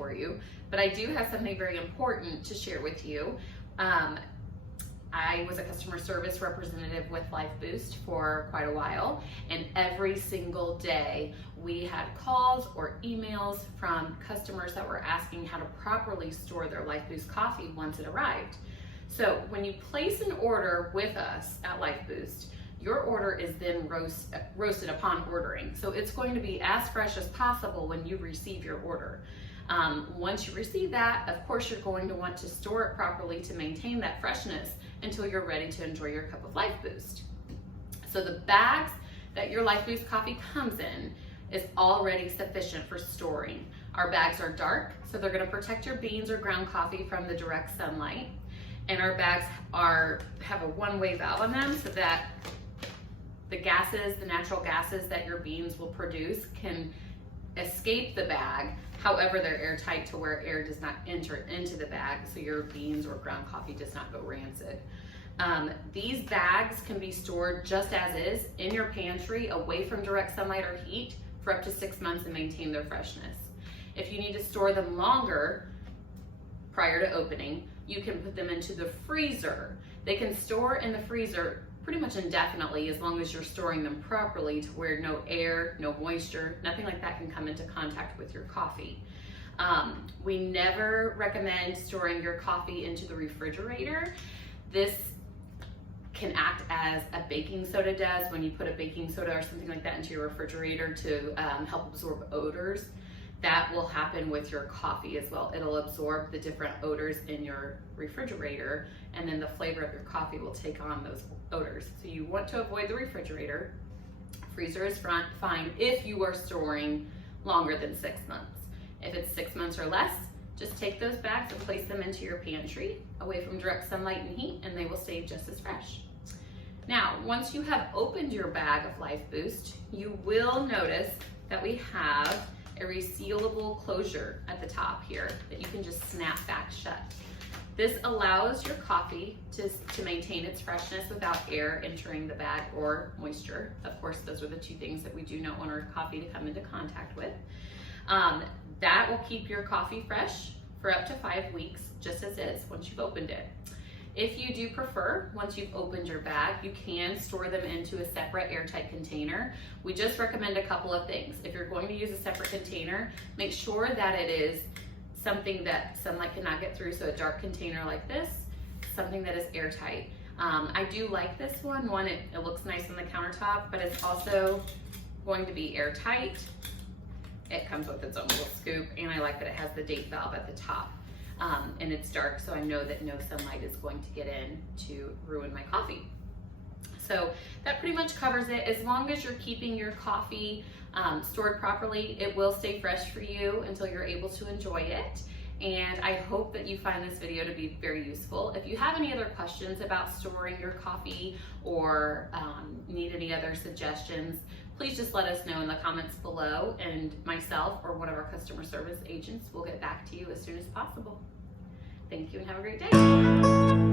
for you, but I do have something very important to share with you. I was a customer service representative with LifeBoost for quite a while, and every single day we had calls or emails from customers that were asking how to properly store their LifeBoost coffee once it arrived. So when you place an order with us at LifeBoost, your order is then roasted upon ordering. So it's going to be as fresh as possible when you receive your order. Once you receive that, of course, you're going to want to store it properly to maintain that freshness until you're ready to enjoy your cup of LifeBoost. So the bags that your LifeBoost coffee comes in is already sufficient for storing. Our bags are dark, so they're going to protect your beans or ground coffee from the direct sunlight. And our bags have a one-way valve on them so that the gases, the natural gases that your beans will produce can escape the bag. However, they're airtight to where air does not enter into the bag, so your beans or ground coffee does not go rancid. These bags can be stored just as is in your pantry, away from direct sunlight or heat, for up to 6 months and maintain their freshness. If you need to store them longer prior to opening, you can put them into the freezer. They can store in the freezer pretty much indefinitely as long as you're storing them properly to where no air, no moisture, nothing like that can come into contact with your coffee. We never recommend storing your coffee into the refrigerator. This can act as a baking soda does when you put a baking soda or something like that into your refrigerator to help absorb odors. That will happen with your coffee as well. It'll absorb the different odors in your refrigerator, and then the flavor of your coffee will take on those odors. So you want to avoid the refrigerator. Freezer is fine if you are storing longer than 6 months. If it's 6 months or less, just take those bags and place them into your pantry away from direct sunlight and heat, and they will stay just as fresh. Now, once you have opened your bag of LifeBoost, you will notice that we have a resealable closure at the top here that you can just snap back shut. This allows your coffee to maintain its freshness without air entering the bag or moisture. Of course, those are the two things that we do not want our coffee to come into contact with. That will keep your coffee fresh for up to 5 weeks, just as is, once you've opened it. If you do prefer, once you've opened your bag, you can store them into a separate airtight container. We just recommend a couple of things. If you're going to use a separate container, make sure that it is something that sunlight cannot get through, so a dark container like this, something that is airtight. I do like this one. It looks nice on the countertop, but it's also going to be airtight. It comes with its own little scoop, and I like that it has the date valve at the top. And it's dark, so I know that no sunlight is going to get in to ruin my coffee. So that pretty much covers it. As long as you're keeping your coffee stored properly, it will stay fresh for you until you're able to enjoy it. And I hope that you find this video to be very useful. If you have any other questions about storing your coffee or need any other suggestions, please just let us know in the comments below, and myself or one of our customer service agents will get back to you as soon as possible. Thank you and have a great day.